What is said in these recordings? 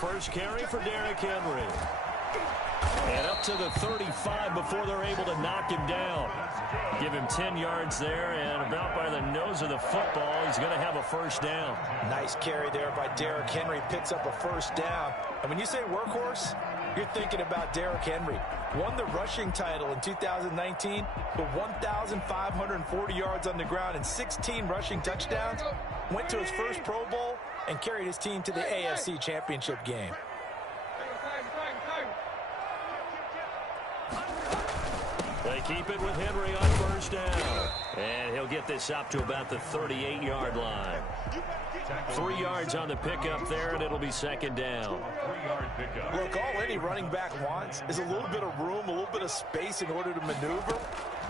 first carry for Derrick Henry. And up to the 35 before they're able to knock him down. Give him 10 yards there, and about by the nose of the football, he's going to have a first down. Nice carry there by Derrick Henry. Picks up a first down. And when you say workhorse, you're thinking about Derrick Henry. Won the rushing title in 2019 with 1,540 yards on the ground and 16 rushing touchdowns. Went to his first Pro Bowl and carried his team to the AFC Championship game. They keep it with Henry on first down. And he'll get this up to about the 38-yard line. 3 yards on the pickup there, and it'll be second down. Look, all any running back wants is a little bit of room, a little bit of space in order to maneuver.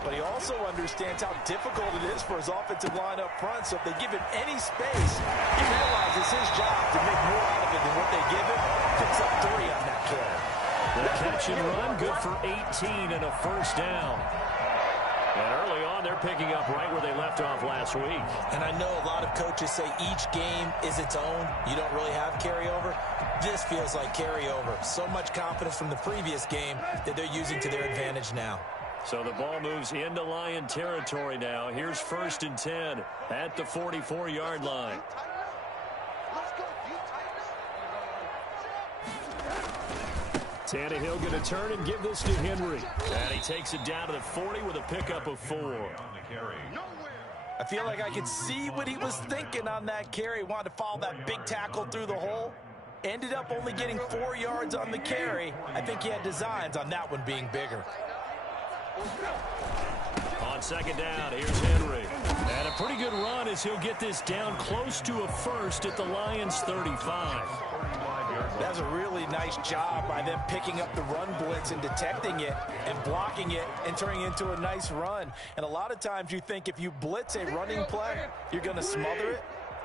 But he also understands how difficult it is for his offensive line up front. So if they give him any space, he realizes his job to make more out of it than what they give him. Picks up 3 on that carry. The catch and run, good for 18 and a first down. And early on, they're picking up right where they left off last week. And I know a lot of coaches say each game is its own. You don't really have carryover. This feels like carryover. So much confidence from the previous game that they're using to their advantage now. So the ball moves into Lion territory now. Here's first and 10 at the 44-yard line. Tannehill going to turn and give this to Henry. And he takes it down to the 40 with a pickup of 4. I feel like I could see what he was thinking on that carry. Wanted to follow that big tackle through the hole. Ended up only getting 4 yards on the carry. I think he had designs on that one being bigger. On second down, here's Henry. And a pretty good run as he'll get this down close to a first at the Lions' 35. That's a really nice job by them picking up the run blitz and detecting it and blocking it and turning it into a nice run. And a lot of times you think if you blitz a running play, you're going to smother it.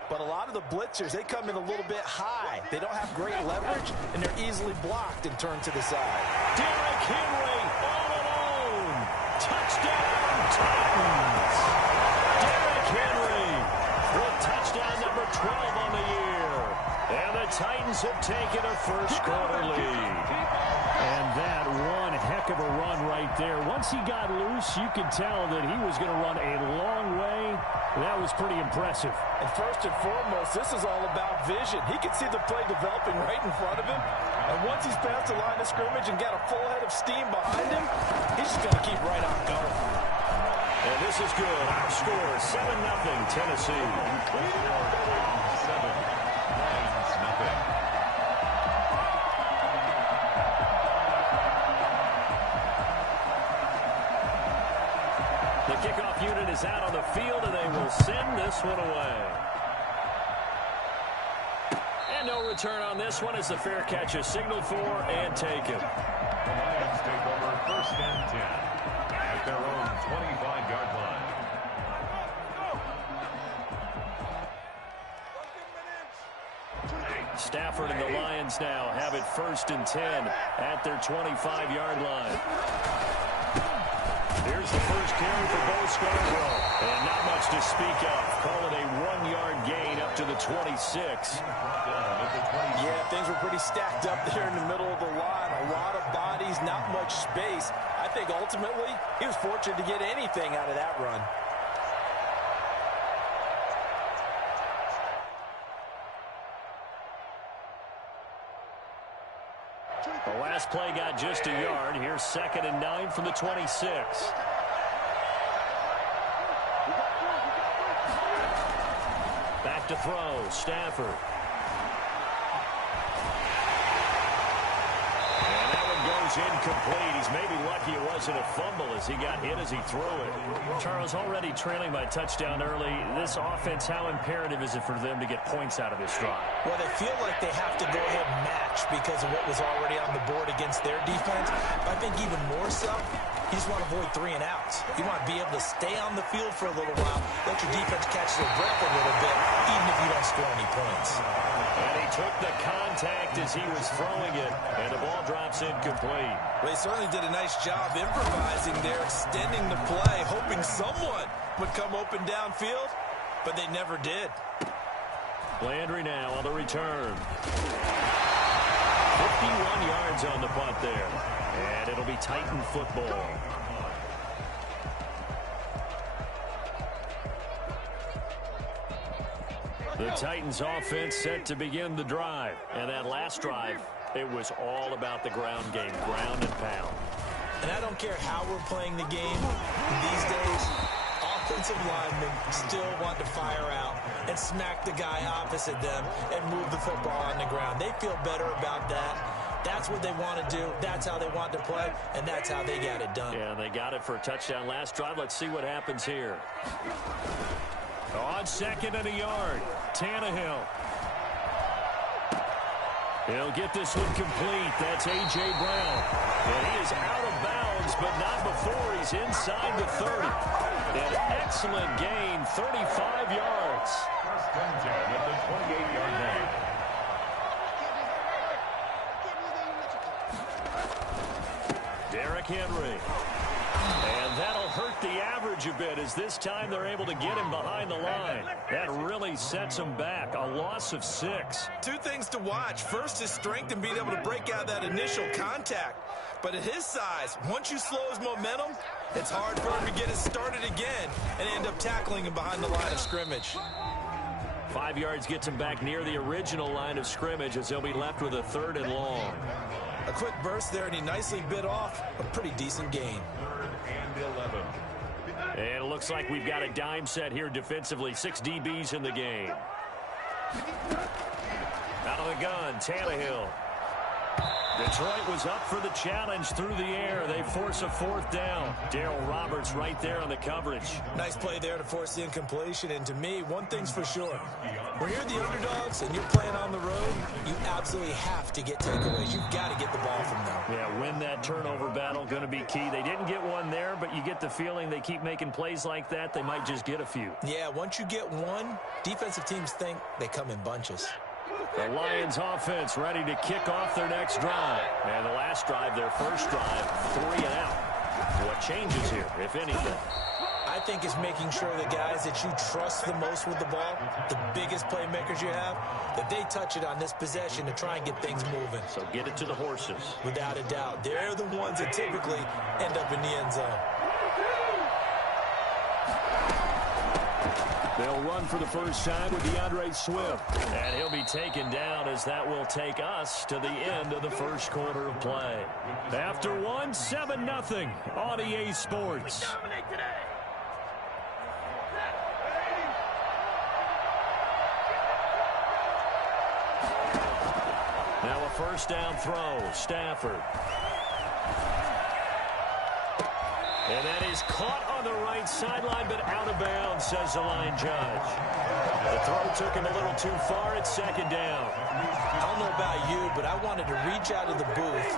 But a lot of the blitzers, they come in a little bit high. They don't have great leverage, and they're easily blocked and turned to the side. Derrick Henry all alone. Touchdown, Titans. Derrick Henry with touchdown number 12 on the year. And the Titans have taken a first quarter lead. And that one heck of a run right there. Once he got loose, you could tell that he was going to run a long way. That was pretty impressive. And first and foremost, this is all about vision. He could see the play developing right in front of him. And once he's past the line of scrimmage and got a full head of steam behind him, he's just going to keep right on going. And this is good. Our score, 7-0 Tennessee. The kickoff unit is out on the field, and they will send this one away. And no return on this one as the fair catch is signaled for and taken. The Lions take over first and 10 at their own 25-yard line. Stafford and the Lions now have it first and 10 at their 25-yard line. Here's the first carry for Bo Scarborough. And not much to speak of. Call it a 1-yard gain up to the 26. Yeah, things were pretty stacked up there in the middle of the line. A lot of bodies, not much space. I think ultimately he was fortunate to get anything out of that run. The last play got just a yard. Here's 2nd and 9 from the 26. Back to throw, Stafford. And that one goes incomplete. He's maybe lucky it wasn't a fumble as he got hit as he threw it. Charles, already trailing by touchdown early. This offense, how imperative is it for them to get points out of this drive? Well, they feel like they have to go ahead and match because of what was already on the board against their defense. But I think even more so, you just want to avoid 3 and outs. You want to be able to stay on the field for a little while, let your defense catch their breath a little bit, even if you don't score any points. And he took the contact as he was throwing it, and the ball drops incomplete. Well, they certainly did a nice job improvising there, extending the play, hoping someone would come open downfield, but they never did. Landry now on the return. 51 yards on the punt there. And it'll be Titan football. The Titans offense set to begin the drive. And that last drive, it was all about the ground game, ground and pound. And I don't care how we're playing the game these days, offensive linemen still want to fire out and smack the guy opposite them and move the football on the ground. They feel better about that. That's what they want to do. That's how they want to play, and that's how they got it done. Yeah, they got it for a touchdown last drive. Let's see what happens here. On second and a yard, Tannehill. He'll get this one complete. That's A.J. Brown. And he is out of bounds, but not before he's inside the 30. An excellent gain, 35 yards. First and 10 at the 28-yard line. Derrick Henry. And that'll hurt the average a bit as this time they're able to get him behind the line. That really sets him back. A loss of 6. Two things to watch. First, his strength and being able to break out that initial contact. But at his size, once you slow his momentum, it's hard for him to get it started again and end up tackling him behind the line of scrimmage. 5 yards gets him back near the original line of scrimmage as he'll be left with a 3rd and long. A quick burst there, and he nicely bit off a pretty decent gain. 3rd and 11. And it looks like we've got a dime set here defensively. 6 DBs in the game. Out of the gun, Tannehill. Detroit was up for the challenge through the air. They force a 4th down. Darryl Roberts right there on the coverage. Nice play there to force the incompletion. And to me, one thing's for sure. When you're the underdogs and you're playing on the road, you absolutely have to get takeaways. You've got to get the ball from them. Yeah, win that turnover battle, going to be key. They didn't get one there, but you get the feeling they keep making plays like that, they might just get a few. Yeah, once you get one, defensive teams think they come in bunches. The Lions offense ready to kick off their next drive. And the last drive, their first drive, 3 and out. What changes here, if anything? I think it's making sure the guys that you trust the most with the ball, the biggest playmakers you have, that they touch it on this possession to try and get things moving. So get it to the horses. Without a doubt. They're the ones that typically end up in the end zone. They'll run for the first time with DeAndre Swift. And he'll be taken down as that will take us to the end of the first quarter of play. After one, 7-0 on EA Sports. Now a first down throw, Stafford. And that is caught on the right sideline, but out of bounds, says the line judge. The throw took him a little too far at 2nd down. I don't know about you, but I wanted to reach out of the booth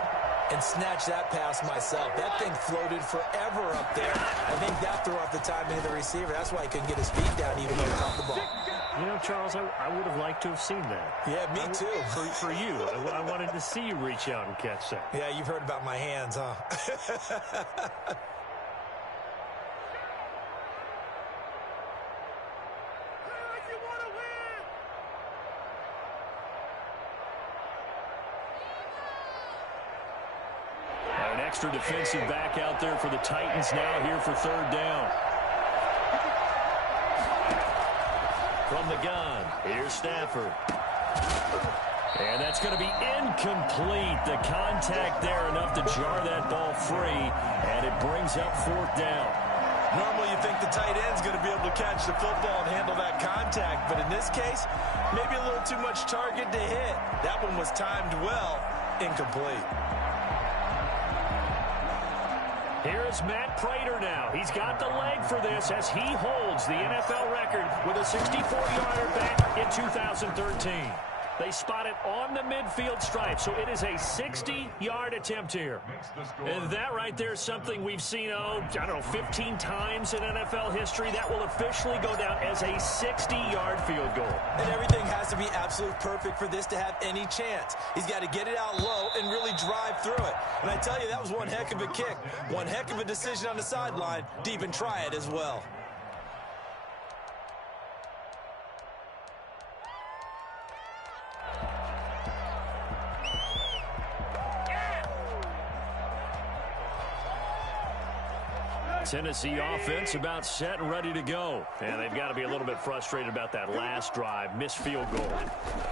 and snatch that pass myself. That thing floated forever up there. I think that threw off the timing of the receiver. That's why he couldn't get his feet down even though he caught the ball. You know, Charles, I would have liked to have seen that. Yeah, me too. For you. I wanted to see you reach out and catch that. Yeah, you've heard about my hands, huh? An extra defensive back out there for the Titans now here for 3rd down. From the gun, here's Stafford. And that's going to be incomplete. The contact there enough to jar that ball free, and it brings up 4th down. Normally you think the tight end's going to be able to catch the football and handle that contact, but in this case, maybe a little too much target to hit. That one was timed well, incomplete. Here's Matt Prater now. He's got the leg for this as he holds the NFL record with a 64-yarder back in 2013. They spot it on the midfield stripe, so it is a 60-yard attempt here. And that right there is something we've seen, I don't know, 15 times in NFL history. That will officially go down as a 60-yard field goal. And everything has to be absolutely perfect for this to have any chance. He's got to get it out low and really drive through it. And I tell you, that was one heck of a kick. One heck of a decision on the sideline to even try it as well. Tennessee offense about set and ready to go. And they've got to be a little bit frustrated about that last drive. Missed field goal.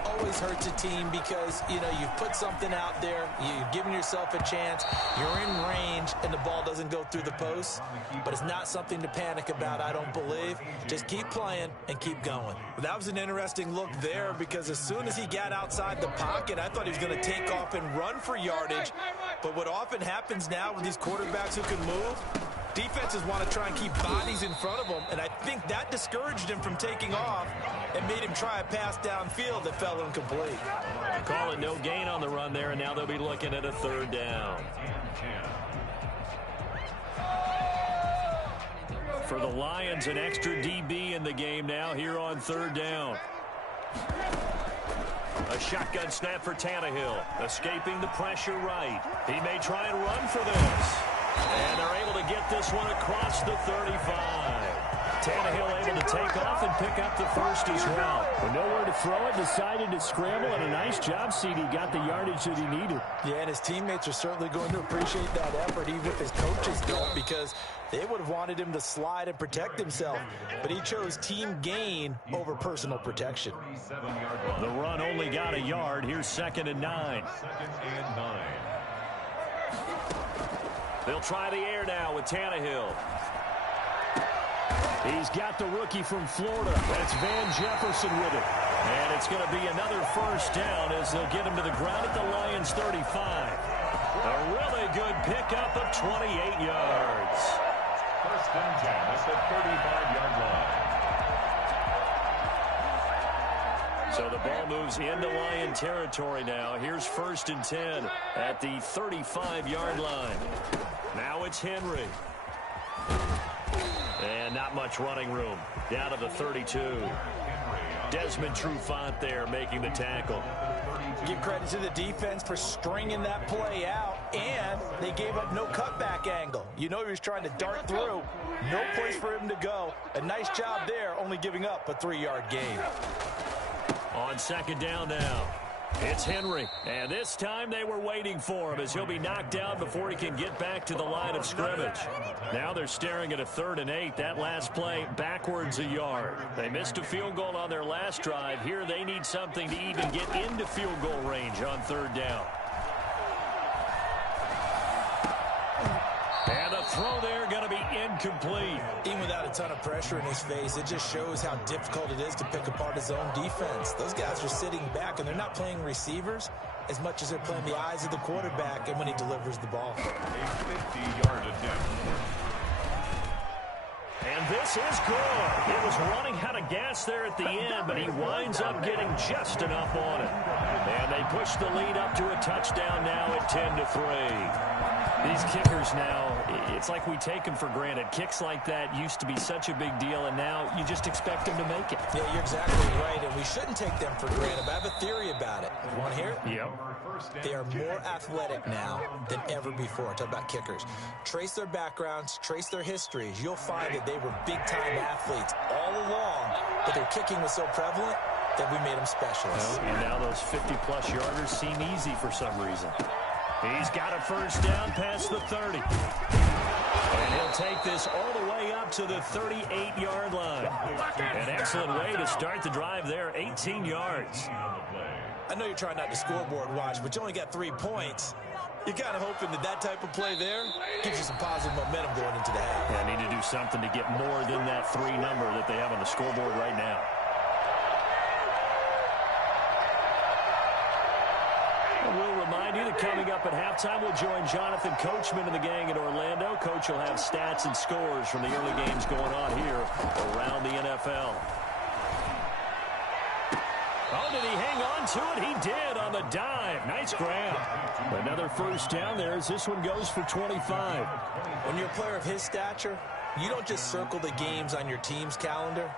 Always hurts a team because, you know, you've put something out there. You've given yourself a chance. You're in range, and the ball doesn't go through the post. But it's not something to panic about, I don't believe. Just keep playing and keep going. That was an interesting look there because as soon as he got outside the pocket, I thought he was going to take off and run for yardage. But what often happens now with these quarterbacks who can move, defenses want to try and keep bodies in front of them, and I think that discouraged him from taking off and made him try a pass downfield that fell incomplete. Call it no gain on the run there, and now they'll be looking at a third down. For the Lions, an extra DB in the game now here on third down. A shotgun snap for Tannehill, escaping the pressure right. He may try and run for this. And they're able to get this one across the 35. Tannehill able to take off and pick up the first as well. With nowhere to throw it, decided to scramble, and a nice job, CD. Got the yardage that he needed. Yeah, and his teammates are certainly going to appreciate that effort, even if his coaches don't, because they would have wanted him to slide and protect himself. But he chose team gain over personal protection. The run only got a yard. Here's 2nd and 9. They'll try the air now with Tannehill. He's got the rookie from Florida. That's Van Jefferson with it. And it's going to be another first down as they'll get him to the ground at the Lions' 35. A really good pickup of 28 yards. First and 10 at the 35-yard line. So the ball moves into Lion territory now. Here's 1st and 10 at the 35-yard line. Now it's Henry. And not much running room. Down to the 32. Desmond Trufant there making the tackle. Give credit to the defense for stringing that play out, and they gave up no cutback angle. You know he was trying to dart through. No place for him to go. A nice job there, only giving up a 3-yard gain. On 2nd down now, it's Henry. And this time they were waiting for him as he'll be knocked down before he can get back to the line of scrimmage. Now they're staring at a 3rd and 8. That last play backwards a yard. They missed a field goal on their last drive. Here they need something to even get into field goal range on 3rd down. And the throw there going to be incomplete. Even without a ton of pressure in his face, it just shows how difficult it is to pick apart his own defense. Those guys are sitting back, and they're not playing receivers as much as they're playing the eyes of the quarterback and when he delivers the ball. A 50-yard attempt. And this is good. It was running out of gas there at the end, but he winds up getting just enough on it. And they push the lead up to a touchdown now at 10-3. These kickers now, it's like we take them for granted. Kicks like that used to be such a big deal, and now you just expect them to make it. Yeah, you're exactly right, and we shouldn't take them for granted. But I have a theory about it. You want to hear it? Yep. They are more athletic now than ever before. Talk about kickers. Trace their backgrounds, trace their histories. You'll find that they were big-time athletes all along, but their kicking was so prevalent that we made them specialists. Well, and now those 50-plus yarders seem easy for some reason. He's got a first down past the 30. And he'll take this all the way up to the 38-yard line. An excellent way to start the drive there, 18 yards. I know you're trying not to scoreboard watch, but you only got 3 points. You're kind of hoping that that type of play there gives you some positive momentum going into the half. Yeah, need to do something to get more than that 3 number that they have on the scoreboard right now. We'll remind you that coming up at halftime, we'll join Jonathan Coachman and the gang in Orlando. Coach will have stats and scores from the early games going on here around the NFL. Oh, did he hang on to it? He did on the dive. Nice grab. Another first down there as this one goes for 25. When you're a player of his stature, you don't just circle the games on your team's calendar.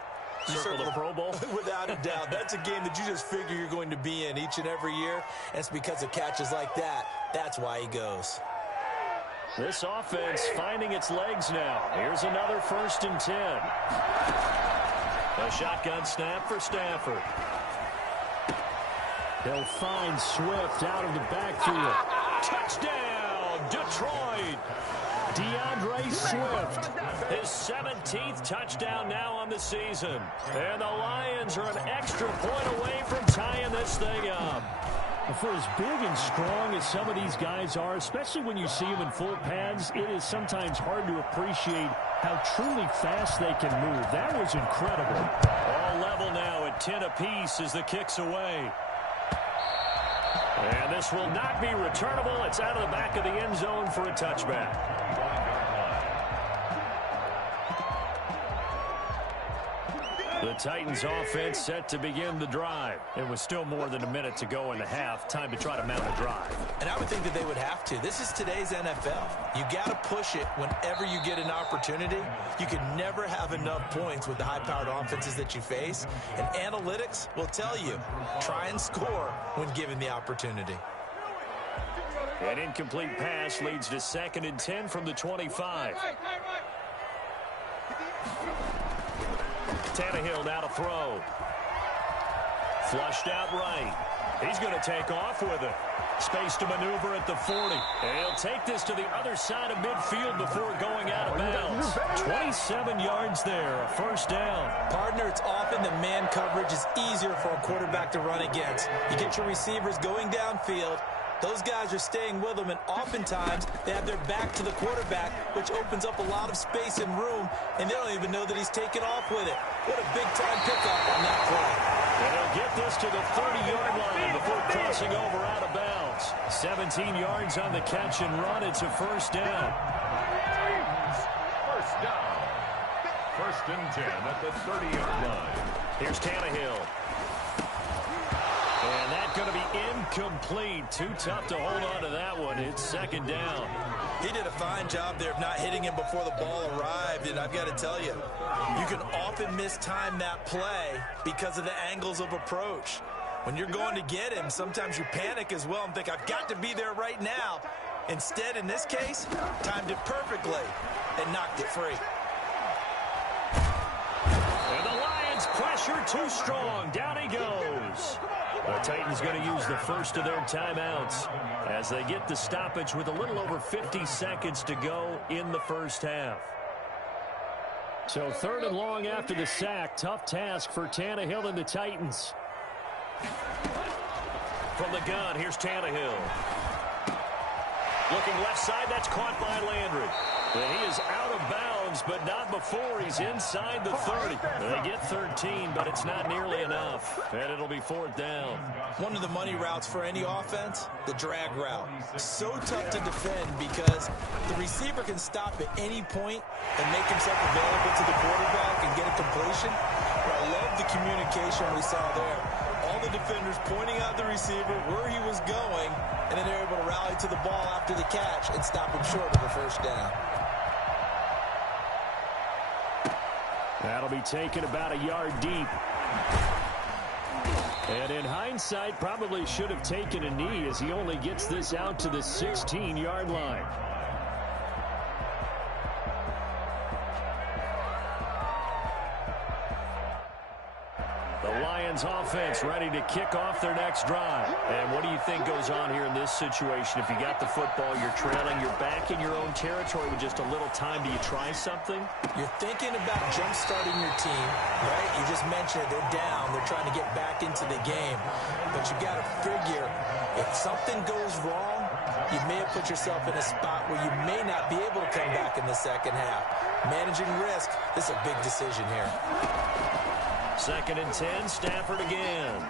You circle the Pro Bowl? Without a doubt. That's a game that you just figure you're going to be in each and every year. And it's because of catches like that. That's why he goes. This offense finding its legs now. Here's another 1st and 10. A shotgun snap for Stafford. They'll find Swift out of the backfield. Touchdown, Detroit. DeAndre Swift His 17th touchdown now on the season. And the Lions are an extra point away from tying this thing up. For as big and strong as some of these guys are, especially when you see them in full pads, it is sometimes hard to appreciate how truly fast they can move. That was incredible. All level now at 10 apiece as the kick's away. And this will not be returnable. It's out of the back of the end zone for a touchback. The Titans offense set to begin the drive. It was still more than a minute to go in the half. Time to try to mount a drive. And I would think that they would have to. This is today's NFL. You got to push it whenever you get an opportunity. You can never have enough points with the high-powered offenses that you face. And analytics will tell you, try and score when given the opportunity. An incomplete pass leads to 2nd and 10 from the 25. Tannehill now to throw. Flushed out right. He's going to take off with it. Space to maneuver at the 40. And he'll take this to the other side of midfield before going out of bounds. 27 yards there, a first down. Partner, it's often that man coverage is easier for a quarterback to run against. You get your receivers going downfield. Those guys are staying with them, and oftentimes they have their back to the quarterback, which opens up a lot of space and room, and they don't even know that he's taken off with it. What a big-time pickup on that play. And he'll get this to the 30-yard line before crossing over out of bounds. 17 yards on the catch and run. It's a first down. First down. 1st and 10 at the 30-yard line. Here's Tannehill. And that's going to be incomplete. Too tough to hold on to that one. It's 2nd down. He did a fine job there of not hitting him before the ball arrived, and I've got to tell you, you can often mistime that play because of the angles of approach. When you're going to get him, sometimes you panic as well and think, I've got to be there right now. Instead, in this case, timed it perfectly and knocked it free. And the Lions pressure too strong. Down he goes. The Titans going to use the first of their timeouts as they get the stoppage with a little over 50 seconds to go in the first half. So 3rd and long after the sack. Tough task for Tannehill and the Titans. From the gun, here's Tannehill. Looking left side, that's caught by Landry. And he is out of bounds, but not before he's inside the 30. They get 13, but it's not nearly enough. And it'll be 4th down. One of the money routes for any offense, the drag route. So tough to defend because the receiver can stop at any point and make himself available to the quarterback and get a completion. But I love the communication we saw there. All the defenders pointing out the receiver where he was going, and then they're able to rally to the ball after the catch and stop him short of a first down. That'll be taken about a yard deep. And in hindsight, probably should have taken a knee as he only gets this out to the 16-yard line. The Lions offense ready to kick off their next drive. And what do you think goes on here in this situation? If you got the football, you're trailing, you're back in your own territory with just a little time. Do you try something? You're thinking about jump-starting your team, right? You just mentioned it. They're down. They're trying to get back into the game. But you got to figure, if something goes wrong, you may have put yourself in a spot where you may not be able to come back in the second half. Managing risk, this is a big decision here. 2nd and 10, Stafford again.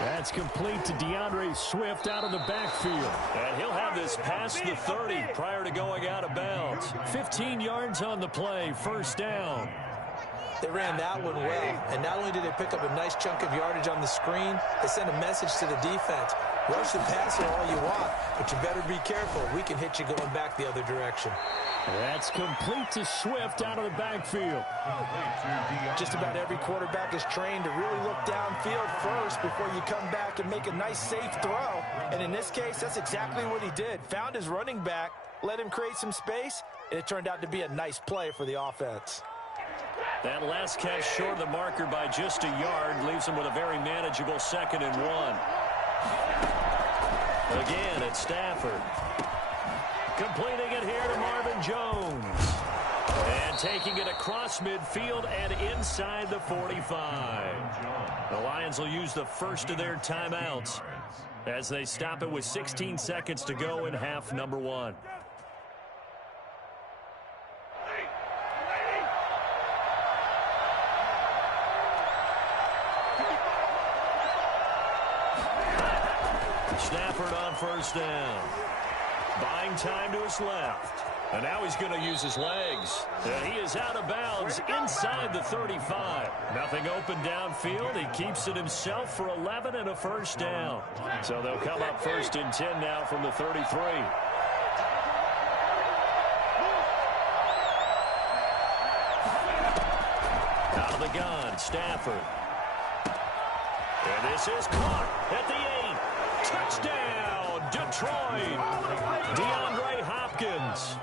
That's complete to DeAndre Swift out of the backfield. And he'll have this past the 30 prior to going out of bounds. 15 yards on the play, first down. They ran that one well, and not only did they pick up a nice chunk of yardage on the screen, they sent a message to the defense. Rush the passer all you want, but you better be careful. We can hit you going back the other direction. That's complete to Swift out of the backfield. Just about every quarterback is trained to really look downfield first before you come back and make a nice, safe throw. And in this case, that's exactly what he did. Found his running back, let him create some space, and it turned out to be a nice play for the offense. That last catch short of the marker by just a yard leaves him with a very manageable 2nd and 1. Again, it's Stafford. Completing it here to Marvin Jones. And taking it across midfield and inside the 45. The Lions will use the first of their timeouts as they stop it with 16 seconds to go in half number 1. Stafford on first down. Buying time to his left. And now he's going to use his legs. And he is out of bounds inside the 35. Nothing open downfield. He keeps it himself for 11 and a first down. So they'll come up first and 10 now from the 33. Out of the gun, Stafford. And this is caught at the 8. Touchdown, Detroit. DeAndre Hopkins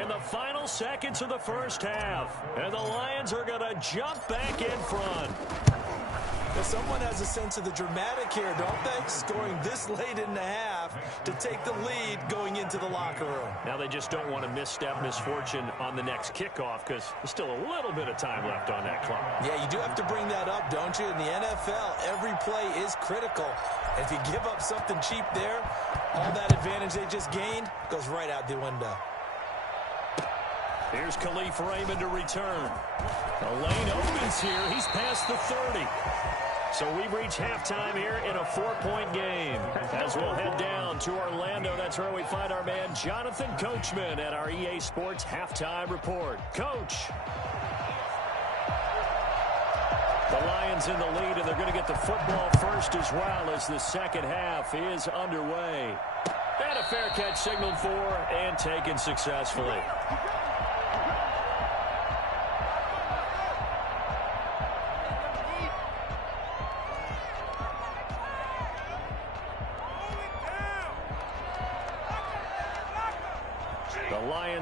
in the final seconds of the first half. And the Lions are going to jump back in front. Well, someone has a sense of the dramatic here, don't they? Scoring this late in the half to take the lead going into the locker room. Now they just don't want to misstep misfortune on the next kickoff because there's still a little bit of time left on that clock. Yeah, you do have to bring that up, don't you? In the NFL, every play is critical. If you give up something cheap there, all that advantage they just gained goes right out the window. Here's Khalif Raymond to return. The lane opens here. He's past the 30. So we reach halftime here in a 4-point game. As we'll head down to Orlando, that's where we find our man Jonathan Coachman at our EA Sports Halftime Report. Coach. The Lions in the lead, and they're going to get the football first as well as the second half is underway. And a fair catch signaled for and taken successfully.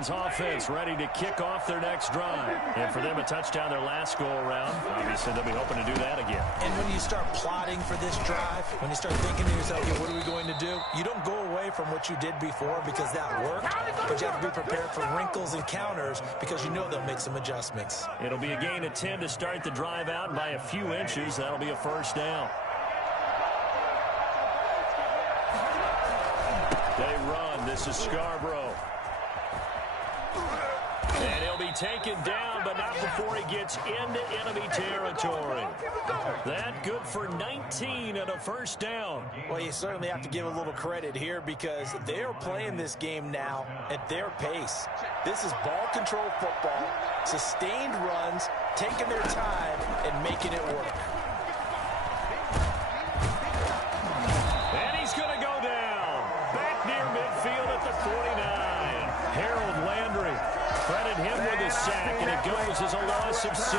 Offense ready to kick off their next drive. And for them, a touchdown their last go-around. Obviously, they'll be hoping to do that again. And when you start plotting for this drive, when you start thinking to yourself, okay, what are we going to do? You don't go away from what you did before because that worked, but you have to be prepared for wrinkles and counters because you know they'll make some adjustments. It'll be a gain of 10 to start the drive out, and by a few inches, that'll be a first down. They run. This is Scarborough. And he'll be taken down, but not before he gets into enemy territory. That good for 19 and a first down. Well, you certainly have to give a little credit here because they are playing this game now at their pace. This is ball control football, sustained runs, taking their time and making it work. And he's going to go down. Back near midfield at the 49. Harold Landry. Credit him with a sack, and it goes as a loss of 6.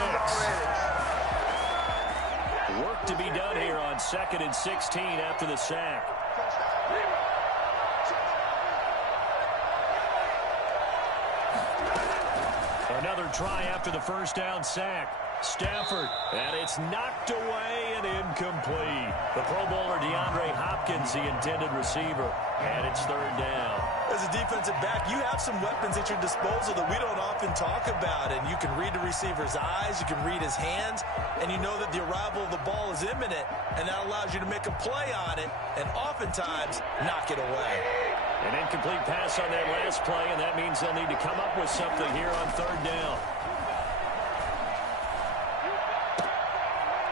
Work to be done here on 2nd and 16 after the sack. Another try after the first down sack. Stafford, and it's knocked away and incomplete. The Pro Bowler DeAndre Hopkins, the intended receiver, and it's 3rd down. As a defensive back, you have some weapons at your disposal that we don't often talk about, and you can read the receiver's eyes, you can read his hands, and you know that the arrival of the ball is imminent, and that allows you to make a play on it, and oftentimes knock it away. An incomplete pass on that last play, and that means they'll need to come up with something here on 3rd down.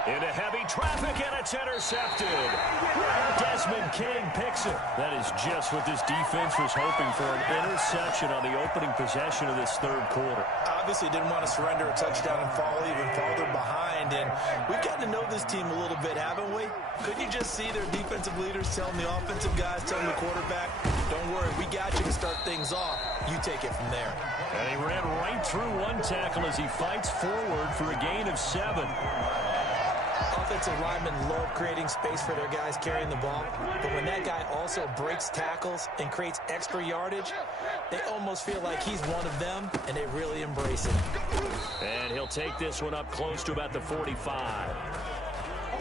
Into heavy traffic, and it's intercepted. Desmond King picks it. That is just what this defense was hoping for, an interception on the opening possession of this 3rd quarter. Obviously didn't want to surrender a touchdown and fall even farther behind, and we've gotten to know this team a little bit, haven't we? Couldn't you just see their defensive leaders telling the offensive guys, telling the quarterback, don't worry, we got you to start things off. You take it from there. And he ran right through one tackle as he fights forward for a gain of 7. Offensive linemen love creating space for their guys carrying the ball, but when that guy also breaks tackles and creates extra yardage, they almost feel like he's one of them, and they really embrace it. And he'll take this one up close to about the 45.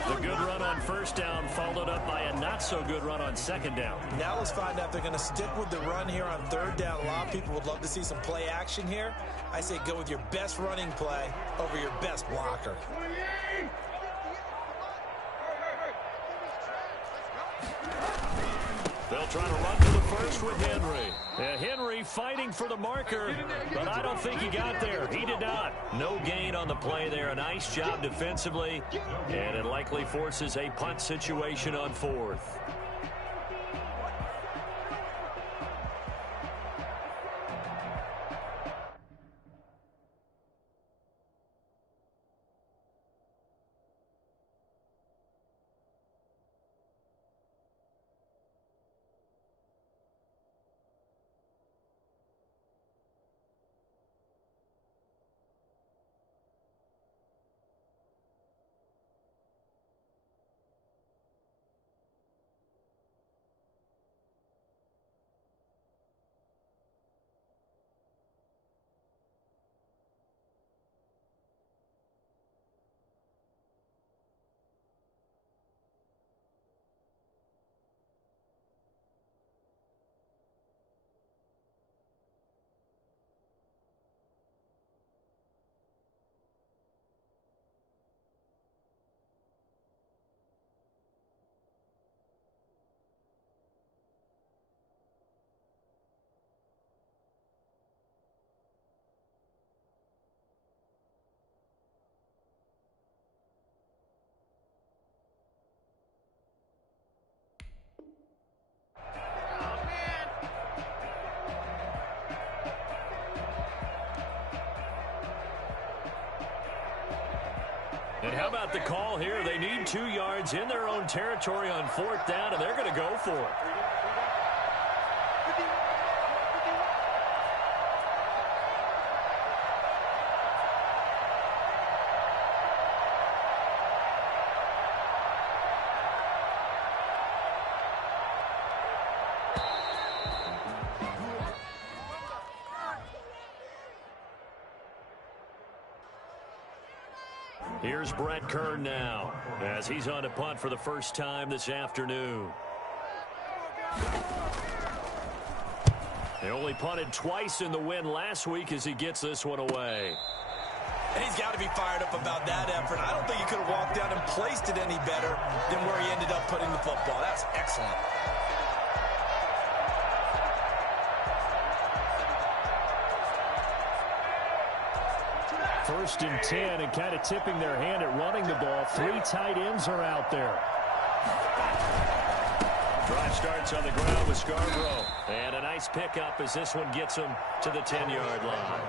The good run on first down followed up by a not-so-good run on second down. Now let's find out if they're going to stick with the run here on third down. A lot of people would love to see some play action here. I say go with your best running play over your best blocker. They'll try to run to the first with Henry. Henry fighting for the marker, but I don't think he got there. He did not. No gain on the play there. A nice job defensively, and it likely forces a punt situation on fourth. And how about the call here? They need 2 yards in their own territory on fourth down, and they're going to go for it. Here's Brett Kern now, as he's on to punt for the first time this afternoon. They only punted twice in the win last week as he gets this one away. And he's got to be fired up about that effort. I don't think he could have walked down and placed it any better than where he ended up putting the football. That's excellent. First and 10, and kind of tipping their hand at running the ball. 3 tight ends are out there. Drive starts on the ground with Scarborough. And a nice pickup as this one gets him to the 10-yard line.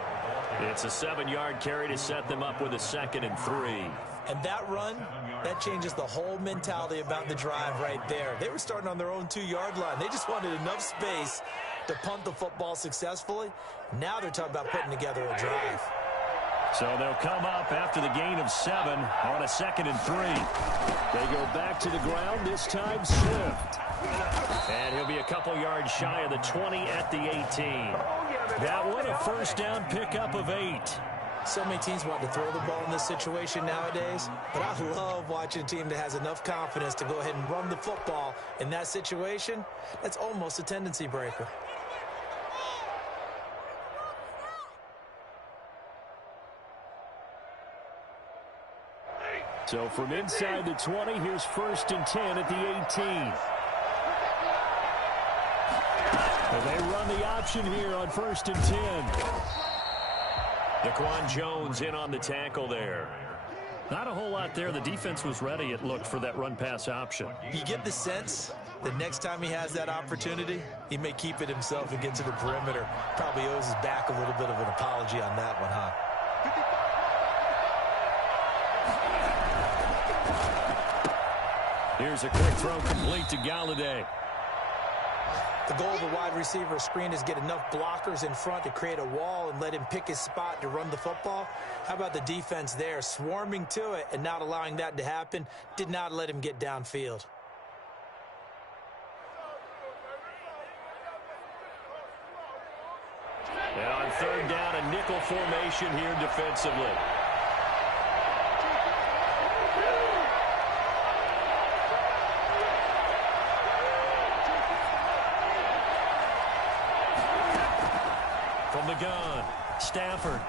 It's a 7-yard carry to set them up with a 2nd and 3. And that run, that changes the whole mentality about the drive right there. They were starting on their own 2-yard line. They just wanted enough space to punt the football successfully. Now they're talking about putting together a drive. So they'll come up after the gain of 7 on a 2nd and 3. They go back to the ground, this time Swift. And he'll be a couple yards shy of the 20 at the 18. That one a first down pickup of 8. So many teams want to throw the ball in this situation nowadays, but I love watching a team that has enough confidence to go ahead and run the football in that situation. That's almost a tendency breaker. So from inside the 20, here's 1st and 10 at the 18. And they run the option here on 1st and 10. Daquan Jones in on the tackle there. Not a whole lot there. The defense was ready, it looked, for that run-pass option. You get the sense that next time he has that opportunity, he may keep it himself and get to the perimeter. Probably owes his back a little bit of an apology on that one, huh? Here's a quick throw complete to Galladay. The goal of a wide receiver screen is get enough blockers in front to create a wall and let him pick his spot to run the football. How about the defense there, swarming to it and not allowing that to happen? Did not let him get downfield. And on 3rd down, a nickel formation here defensively. the gun. Stafford.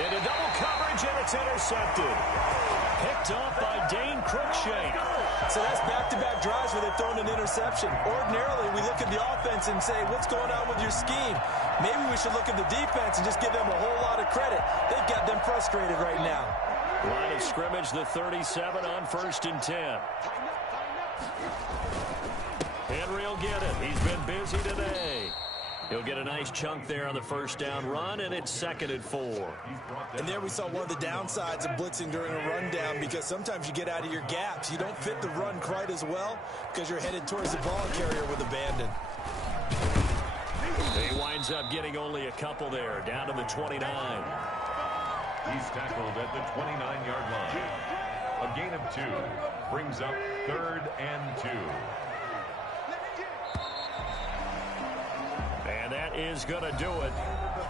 Into double coverage, and it's intercepted. Picked off by Dane Cruikshank. So that's back-to-back drives where they've thrown an interception. Ordinarily, we look at the offense and say, what's going on with your scheme? Maybe we should look at the defense and just give them a whole lot of credit. They've got them frustrated right now. Line of scrimmage, the 37 on 1st and 10. Henry will get it. He's been busy today. He'll get a nice chunk there on the first down run, and it's 2nd and 4. And there we saw one of the downsides of blitzing during a rundown, because sometimes you get out of your gaps. You don't fit the run quite as well because you're headed towards the ball carrier with abandon. He winds up getting only a couple there, down to the 29. He's tackled at the 29-yard line. A gain of 2 brings up 3rd and 2. And that is going to do it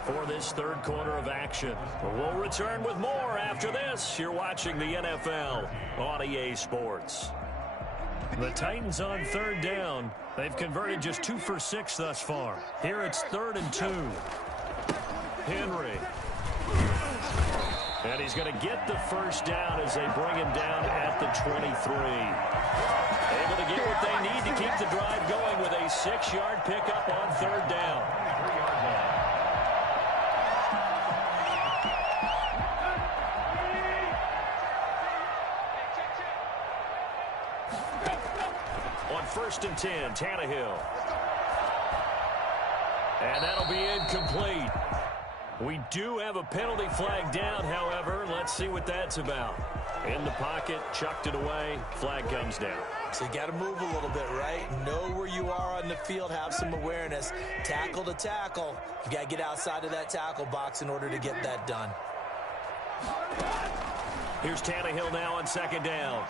for this third quarter of action. We'll return with more after this. You're watching the NFL on EA Sports. The Titans on 3rd down. They've converted just 2 for 6 thus far. Here it's 3rd and 2. Henry. And he's going to get the first down as they bring him down at the 23. Able to get what they need to keep the drive going with a 6-yard pickup on 3rd down. On 1st and 10, Tannehill. And that'll be incomplete. We do have a penalty flag down, however. Let's see what that's about. In the pocket, chucked it away, flag comes down. So you got to move a little bit, right? Know where you are on the field, have some awareness. Tackle to tackle. You got to get outside of that tackle box in order to get that done. Here's Tannehill now on 2nd down.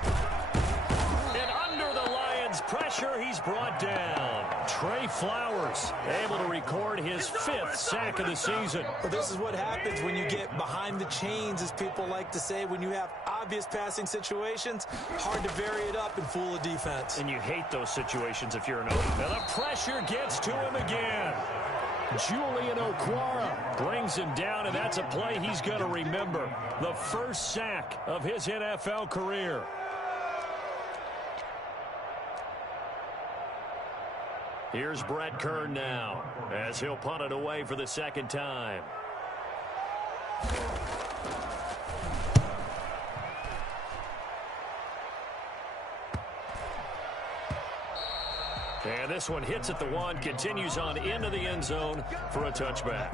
And under the Lions' pressure, he's brought down. Trey Flowers able to record his 5th sack of the season. Well, this is what happens when you get behind the chains, as people like to say. When you have obvious passing situations, hard to vary it up and fool a defense. And you hate those situations if you're an owner. Now the pressure gets to him again. Julian Okwara brings him down, and that's a play he's going to remember. The first sack of his NFL career. Here's Brett Kern now as he'll punt it away for the 2nd time. And this one hits at the 1, continues on into the end zone for a touchback.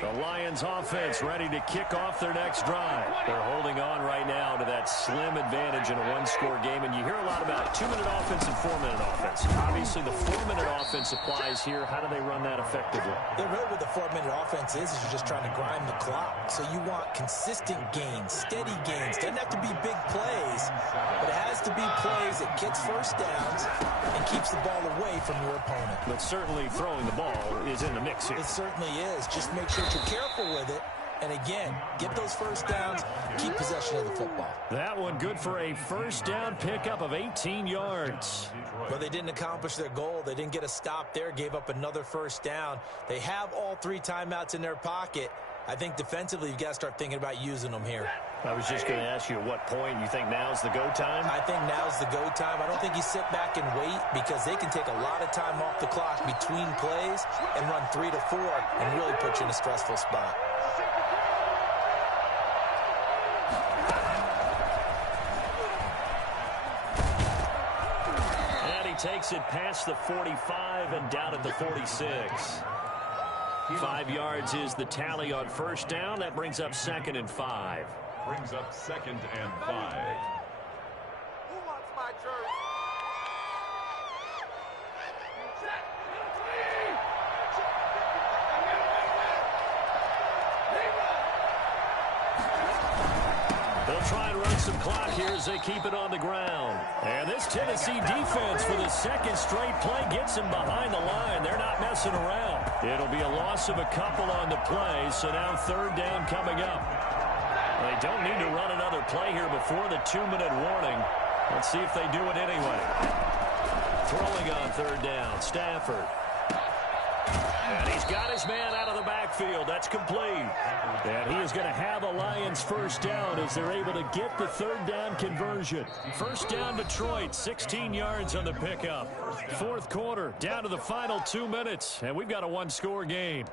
The Lions offense ready to kick off their next drive. They're holding on right now to that slim advantage in a one-score game. And you hear a lot about 2-minute offense and 4-minute offense. Obviously, the 4-minute offense applies here. How do they run that effectively? Yeah, really what the 4-minute offense is you're just trying to grind the clock. So you want consistent gains, steady gains. Doesn't have to be big plays, but it has to be plays that gets first downs and keeps the ball away from your opponent. But certainly throwing the ball is in the mix here. It certainly is. Just make sure you're careful with it. And again, get those first downs, keep possession of the football. That one good for a first down pickup of 18 yards. Well, they didn't accomplish their goal. They didn't get a stop there, gave up another first down. They have all 3 timeouts in their pocket. I think defensively, you've got to start thinking about using them here. I was just going to ask you at what point you think now's the go time? I think now's the go time. I don't think you sit back and wait, because they can take a lot of time off the clock between plays and run 3 to 4 and really put you in a stressful spot. And he takes it past the 45 and down at the 46. 5 yards is the tally on first down. That brings up 2nd and 5. Brings up 2nd and 5. Who wants my jersey? They'll try and run some clock here as they keep it on the ground. And this Tennessee defense for the 2nd straight play gets them behind the line. They're not messing around. It'll be a loss of a couple on the play, so now 3rd down coming up. They don't need to run another play here before the 2-minute warning. Let's see if they do it anyway. Throwing on third down, Stafford. And he's got his man out of the backfield. That's complete. And he is going to have a Lions first down as they're able to get the third down conversion. First down Detroit, 16 yards on the pickup. Fourth quarter, down to the final 2 minutes, and we've got a one-score game.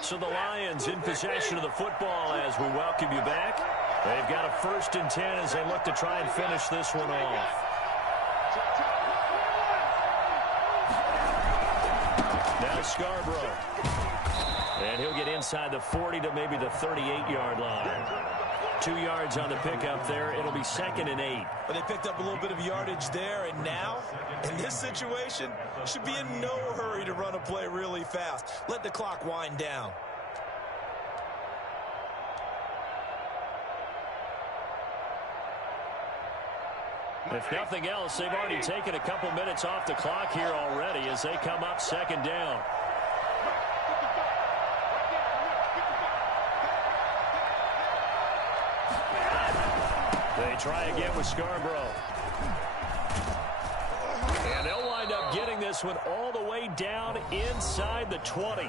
So the Lions in possession of the football as we welcome you back. They've got a 1st and 10 as they look to try and finish this one off. Now Scarborough. And he'll get inside the 40 to maybe the 38-yard line. 2 yards on the pickup there. It'll be 2nd and 8. But they picked up a little bit of yardage there, and now, in this situation, should be in no hurry to run a play really fast. Let the clock wind down. If nothing else, they've already taken a couple minutes off the clock here already as they come up 2nd down. They try again with Scarborough. And they'll wind up getting this one all the way down inside the 20.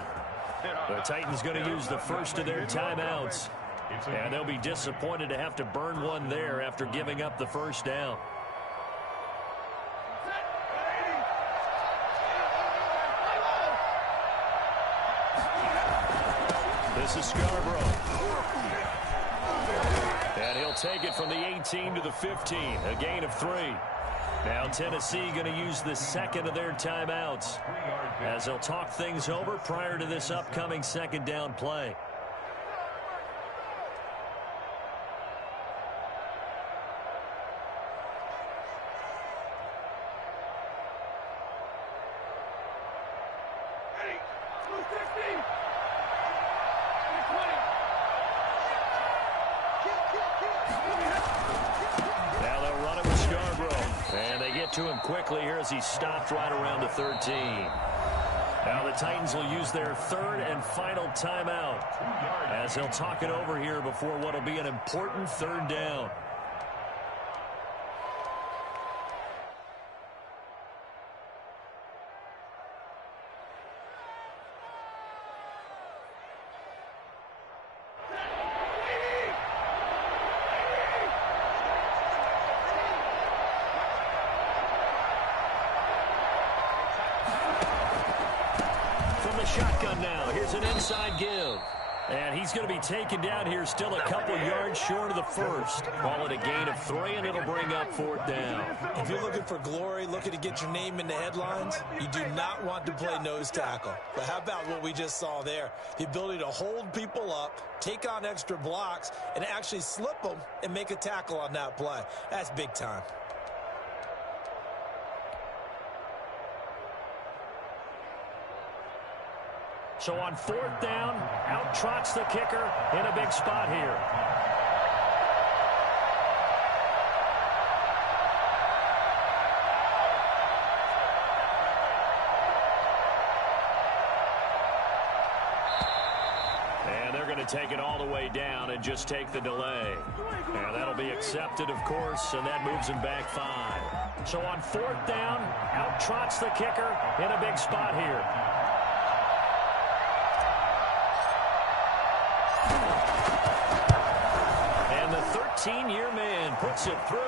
The Titans going to use the first of their timeouts. And they'll be disappointed to have to burn one there after giving up the first down. This is Scarborough. And he'll take it from the 18 to the 15. A gain of 3. Now Tennessee going to use the 2nd of their timeouts as they'll talk things over prior to this upcoming 2nd down play. To him quickly here as he stopped right around the 13. Now the Titans will use their 3rd and final timeout as they'll talk it over here before what will be an important 3rd down. Shotgun now. Here's an inside give. And he's going to be taken down here still a couple yards short of the first. Call it a gain of 3, and it'll bring up 4th down. If you're looking for glory, looking to get your name in the headlines, you do not want to play nose tackle. But how about what we just saw there? The ability to hold people up, take on extra blocks, and actually slip them and make a tackle on that play. That's big time. So on 4th down, out trots the kicker in a big spot here. And they're going to take it all the way down and just take the delay. And that'll be accepted, of course, and that moves him back 5. So on 4th down, out trots the kicker in a big spot here. And the 13-year man puts it through,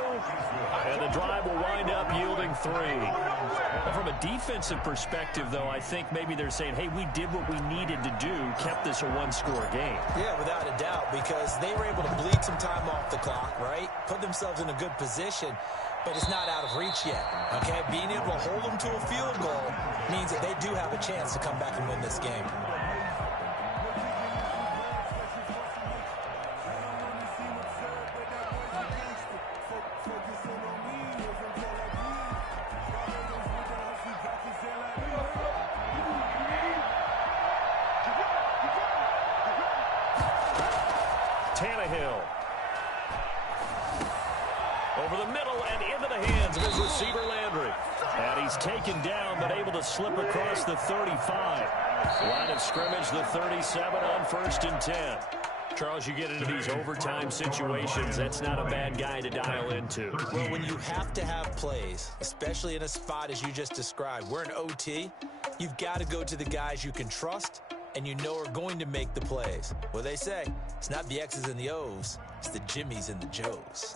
and the drive will wind up yielding 3. Well, from a defensive perspective, though, I think maybe they're saying, hey, we did what we needed to do, kept this a one-score game. Yeah, without a doubt, because they were able to bleed some time off the clock, right? Put themselves in a good position, but it's not out of reach yet, okay? Being able to hold them to a field goal means that they do have a chance to come back and win this game. Over the middle and into the hands of his receiver, Landry. And he's taken down, but able to slip across the 35. Line of scrimmage, the 37 on 1st and 10. Charles, you get into these overtime situations, that's not a bad guy to dial into. Well, when you have to have plays, especially in a spot as you just described, we're in OT, you've got to go to the guys you can trust and you know are going to make the plays. Well, they say it's not the X's and the O's, it's the Jimmys and the Joes.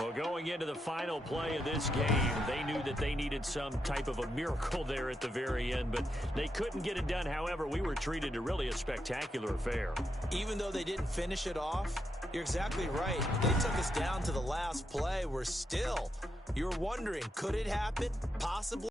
Well, going into the final play of this game, they knew that they needed some type of a miracle there at the very end, but they couldn't get it done. However, we were treated to really a spectacular affair. Even though they didn't finish it off, you're exactly right. They took us down to the last play. You're wondering, could it happen? Possibly.